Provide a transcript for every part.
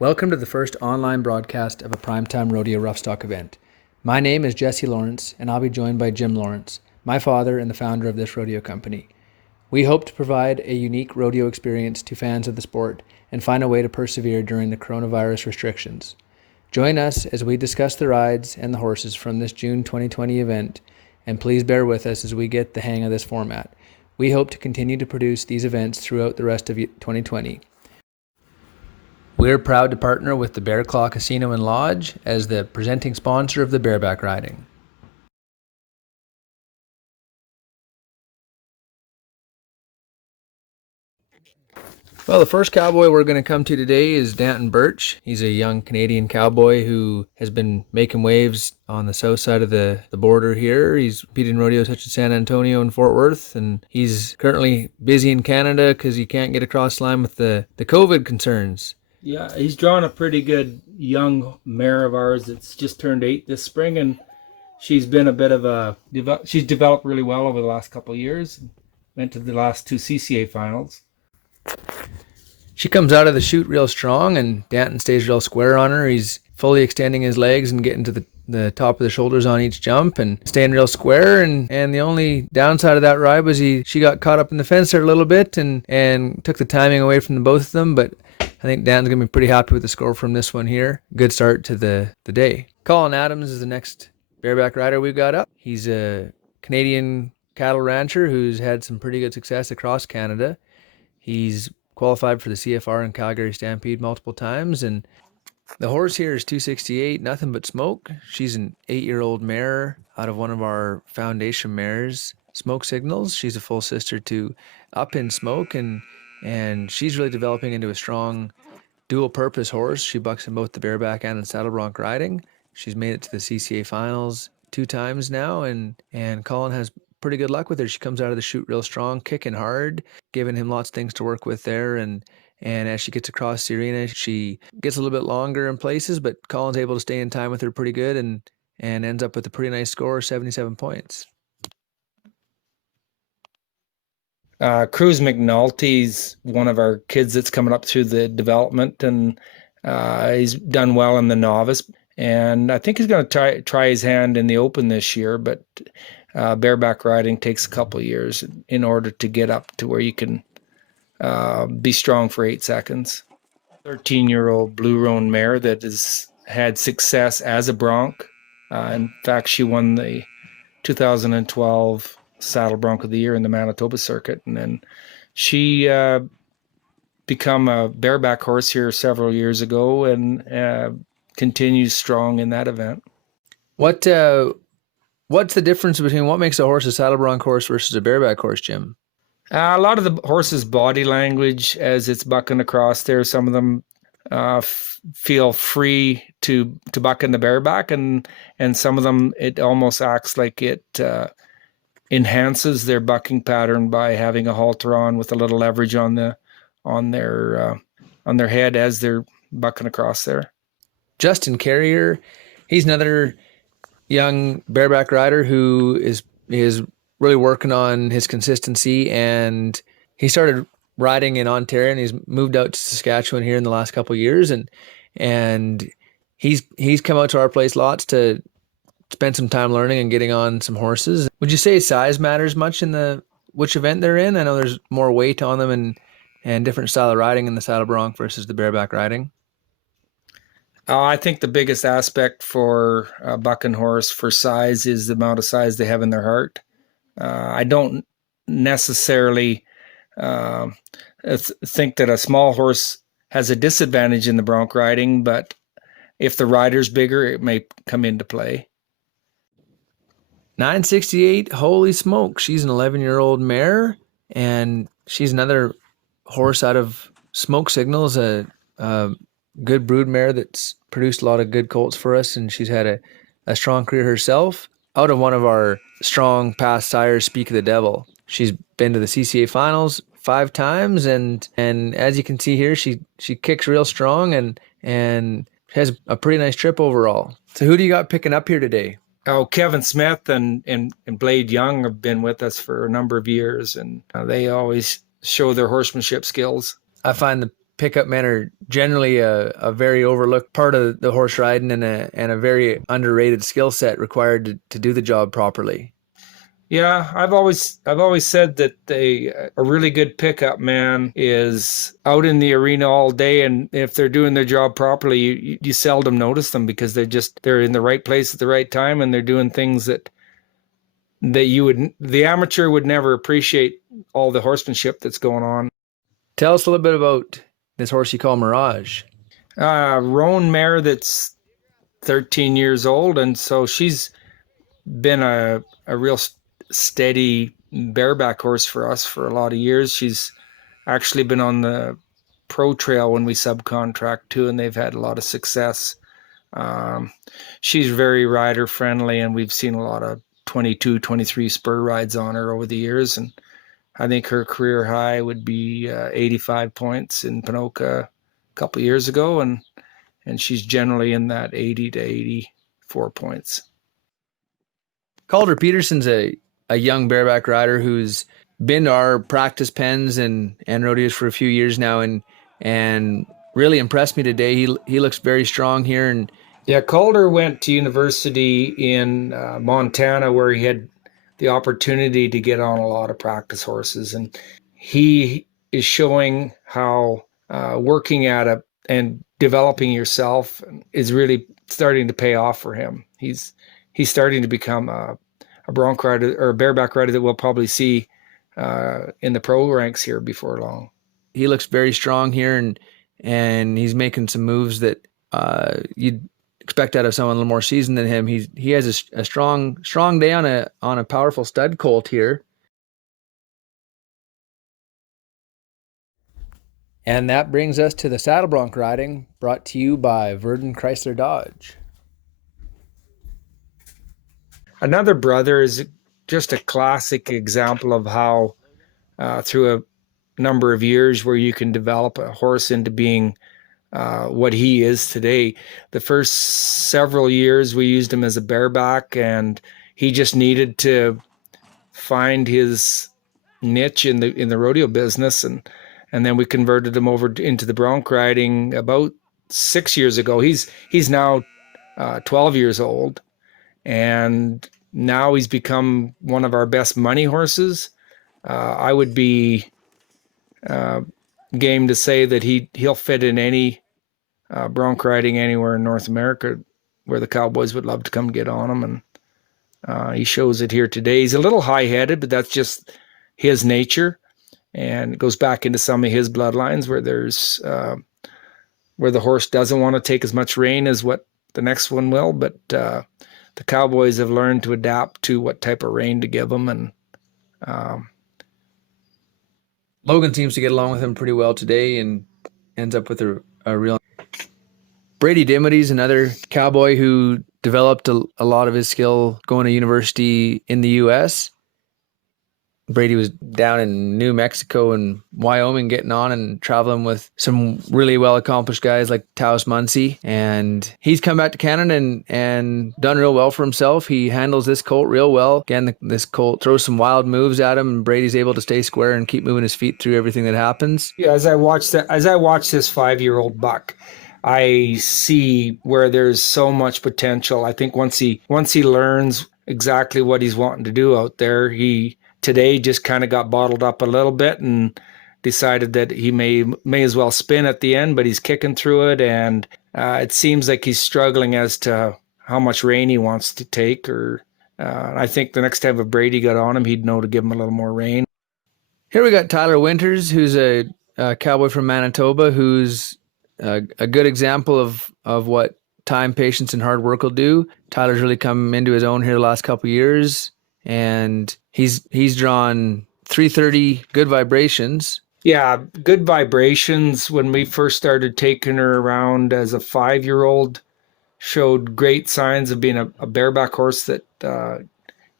Welcome to the first online broadcast of a primetime rodeo roughstock event. My name is Jesse Lawrence, and I'll be joined by Jim Lawrence, my father and the founder of this rodeo company. We hope to provide a unique rodeo experience to fans of the sport and find a way to persevere during the coronavirus restrictions. Join us as we discuss the rides and the horses from this June 2020 event, and please bear with us as we get the hang of this format. We hope to continue to produce these events throughout the rest of 2020. We're proud to partner with the Bear Claw Casino and Lodge as the presenting sponsor of the Bareback riding. Well, the first cowboy we're going to come to today is Dantan Bertsch. He's a young Canadian cowboy who has been making waves on the south side of the border here. He's competed in rodeos such as San Antonio and Fort Worth, and he's currently busy in Canada because he can't get across the line with the COVID concerns. Yeah, he's drawn a pretty good young mare of ours that's just turned 8 this spring, and she's been a bit of a she's developed really well over the last couple of years. Went to the last 2 CCA finals. She comes out of the chute real strong, and Danton stays real square on her. He's fully extending his legs and getting to the top of the shoulders on each jump and staying real square. And the only downside of that ride was she got caught up in the fence there a little bit and took the timing away from the both of them. But I think Dan's going to be pretty happy with the score from this one here. Good start to the day. Colin Adams is the next bareback rider we've got up. He's a Canadian cattle rancher who's had some pretty good success across Canada. He's qualified for the CFR and Calgary Stampede multiple times, and the horse here is 268, nothing but smoke. She's an 8-year-old mare out of one of our foundation mares, Smoke Signals. She's a full sister to Up in Smoke, and she's really developing into a strong dual-purpose horse. She bucks in both the bareback and the saddle bronc riding. She's made it to the CCA finals 2 times now, and Colin has pretty good luck with her. She comes out of the chute real strong, kicking hard, giving him lots of things to work with there. And as she gets across the arena, she gets a little bit longer in places, but Colin's able to stay in time with her pretty good and ends up with a pretty nice score, 77 points. Cruz Mcnulty's one of our kids that's coming up through the development, and he's done well in the novice. And I think he's going to try his hand in the open this year, but bareback riding takes a couple of years in order to get up to where you can be strong for 8 seconds. 13-year-old Blue Roan mare that has had success as a bronc. In fact, she won the 2012 Saddle Bronc of the Year in the Manitoba circuit, and then she become a bareback horse here several years ago and continues strong in that event. What's the difference between what makes a horse a saddle bronc horse versus a bareback horse, Jim? A lot of the horse's body language as it's bucking across there, some of them feel free to buck in the bareback, and some of them it almost acts like it enhances their bucking pattern by having a halter on with a little leverage on their head as they're bucking across there. Justin Carrier, he's another young bareback rider who is really working on his consistency, and he started riding in Ontario and he's moved out to Saskatchewan here in the last couple of years, and he's come out to our place lots to spend some time learning and getting on some horses. Would you say size matters much in which event they're in? I know there's more weight on them and different style of riding in the saddle bronc versus the bareback riding. I think the biggest aspect for a bucking horse for size is the amount of size they have in their heart. I don't necessarily think that a small horse has a disadvantage in the bronc riding, but if the rider's bigger, it may come into play. 968, holy smoke. She's an 11-year-old mare, and she's another horse out of Smoke Signals, a good brood mare that's produced a lot of good colts for us, and she's had a strong career herself. Out of one of our strong past sires, Speak of the Devil. She's been to the CCA finals 5 times, and as you can see here, she kicks real strong and has a pretty nice trip overall. So who do you got picking up here today? Oh, Kevin Smith and Blade Young have been with us for a number of years, and they always show their horsemanship skills. I find pickup men are generally a very overlooked part of the horse riding, and a very underrated skill set required to do the job properly. Yeah, I've always said that a really good pickup man is out in the arena all day, and if they're doing their job properly, you seldom notice them because they're in the right place at the right time, and they're doing things that the amateur would never appreciate all the horsemanship that's going on. Tell us a little bit about this horse you call Mirage. Roan mare that's 13 years old, and so she's been a real steady bareback horse for us for a lot of years. She's actually been on the pro trail when we subcontract too, and they've had a lot of success. She's very rider friendly, and we've seen a lot of 22, 23 spur rides on her over the years. And I think her career high would be 85 points in Ponoka a couple of years ago, and she's generally in that 80 to 84 points. Calder Peterson's a young bareback rider who's been to our practice pens and rodeos for a few years now, and really impressed me today. He looks very strong here. And yeah, Calder went to university in Montana, where he had the opportunity to get on a lot of practice horses, and he is showing how working at it and developing yourself is really starting to pay off for him. He's starting to become a bronc rider or a bareback rider that we'll probably see in the pro ranks here before long. He looks very strong here, and he's making some moves that you'd expect out of someone a little more seasoned than him. He has a strong day on a powerful stud colt here. And that brings us to the saddle bronc riding, brought to you by Verdon Chrysler Dodge. Another brother is just a classic example of how through a number of years where you can develop a horse into being what he is today. The first several years we used him as a bareback, and he just needed to find his niche in the rodeo business, and then we converted him over into the bronc riding about 6 years ago. He's now 12 years old, and now he's become one of our best money horses. I would be game to say that he'll fit in any bronc riding anywhere in North America where the cowboys would love to come get on him, and he shows it here today. He's a little high-headed, but that's just his nature, and it goes back into some of his bloodlines where there's where the horse doesn't want to take as much rein as what the next one will, but the cowboys have learned to adapt to what type of rein to give them, and Logan seems to get along with him pretty well today and ends up with a real... Brady Dinwoodie's another cowboy who developed a lot of his skill going to university in the U.S. Brady was down in New Mexico and Wyoming getting on and traveling with some really well-accomplished guys like Taos Muncie. And he's come back to Canada and done real well for himself. He handles this colt real well. Again, this colt throws some wild moves at him, and Brady's able to stay square and keep moving his feet through everything that happens. Yeah, as I watch this 5-year-old buck, I see where there's so much potential. I think once he learns exactly what he's wanting to do out there, he today just kind of got bottled up a little bit and decided that he may as well spin at the end, but he's kicking through it, and it seems like he's struggling as to how much rein he wants to take. Or I think the next time if Brady got on him, he'd know to give him a little more rein. Here we got Tyler Winters, who's a cowboy from Manitoba, who's a good example of what time, patience, and hard work will do. Tyler's really come into his own here the last couple of years, and he's drawn 330 good vibrations. Yeah, good vibrations. When we first started taking her around as a 5-year-old, showed great signs of being a bareback horse that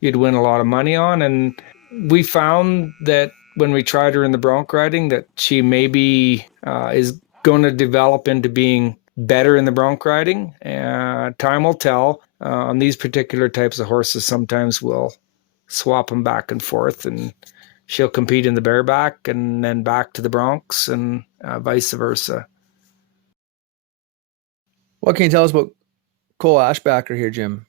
you'd win a lot of money on. And we found that when we tried her in the bronc riding, that she maybe is going to develop into being better in the bronc riding. Time will tell. On these particular types of horses, sometimes we'll swap them back and forth, and she'll compete in the Bareback and then back to the Broncs and vice versa. What can you tell us about Kole Ashbacker here, Jim?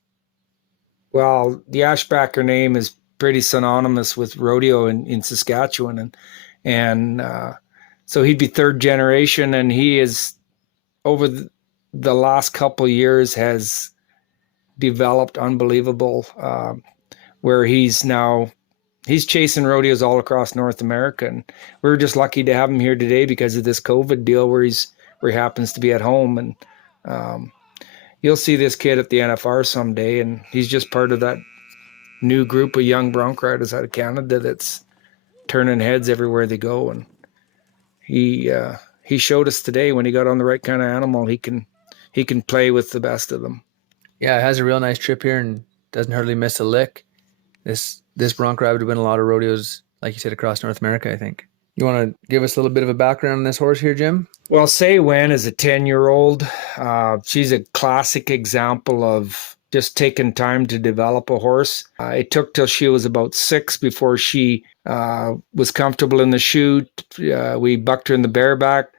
Well, the Ashbacker name is pretty synonymous with rodeo in Saskatchewan, and so he'd be third generation, and he is over the last couple years has developed unbelievable. Where he's chasing rodeos all across North America, and we're just lucky to have him here today because of this COVID deal where he happens to be at home, and you'll see this kid at the NFR someday, and he's just part of that new group of young bronc riders out of Canada that's turning heads everywhere they go. And he showed us today when he got on the right kind of animal, he can play with the best of them. Yeah, it has a real nice trip here and doesn't hardly miss a lick. This bronc ride would win a lot of rodeos, like you said, across North America, I think. You want to give us a little bit of a background on this horse here, Jim? Well, Say Wen is a 10-year-old. She's a classic example of just taking time to develop a horse. It took till she was about 6 before she was comfortable in the chute. We bucked her in the Bareback.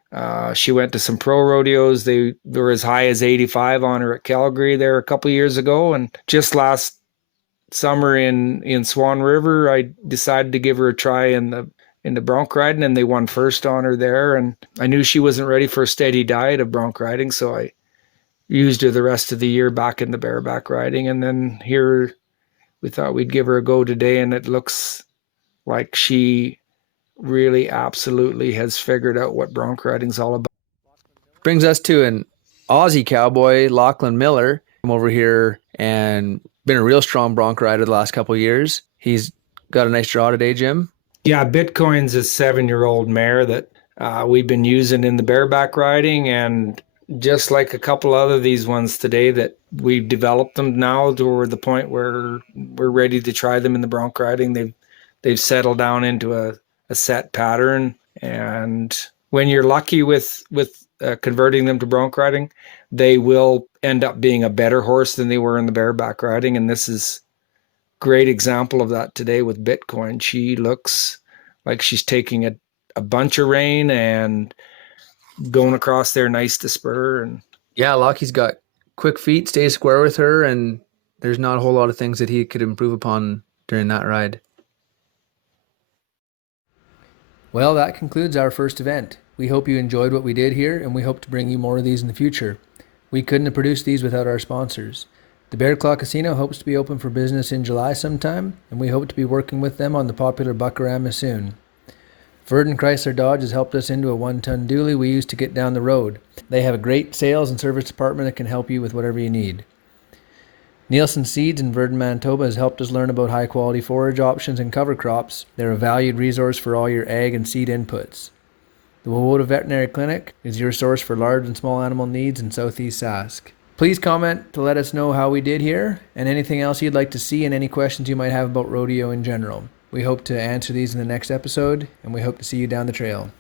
She went to some pro rodeos. They were as high as 85 on her at Calgary there a couple of years ago. And just last summer in Swan River, I decided to give her a try in the bronc riding, and they won first on her there. And I knew she wasn't ready for a steady diet of bronc riding, so I used her the rest of the year back in the bareback riding. And then here we thought we'd give her a go today, and it looks like she really absolutely has figured out what bronc riding's all about. Brings us to an Aussie cowboy, Lachlan Miller, come over here and been a real strong bronc rider the last couple of years. He's got a nice draw today, Jim. Yeah, Bitcoin's a 7-year-old mare that we've been using in the bareback riding, and just like a couple other these ones today that we've developed them now to the point where we're ready to try them in the bronc riding. They've settled down into a set pattern, and when you're lucky with converting them to bronc riding, they will end up being a better horse than they were in the bareback riding. And this is great example of that today with Bitcoin. She looks like she's taking a bunch of rein and going across there nice to spur. And yeah, Lockie's got quick feet, stays square with her, and there's not a whole lot of things that he could improve upon during that ride. Well, that concludes our first event. We hope you enjoyed what we did here, and we hope to bring you more of these in the future. We couldn't have produced these without our sponsors. The Bear Claw Casino hopes to be open for business in July sometime, and we hope to be working with them on the popular Buckarama soon. Verdon Chrysler Dodge has helped us into a 1-ton dually we use to get down the road. They have a great sales and service department that can help you with whatever you need. Nielsen Seeds in Verdon, Manitoba has helped us learn about high-quality forage options and cover crops. They're a valued resource for all your ag and seed inputs. The Wawota Veterinary Clinic is your source for large and small animal needs in Southeast Sask. Please comment to let us know how we did here and anything else you'd like to see and any questions you might have about rodeo in general. We hope to answer these in the next episode, and we hope to see you down the trail.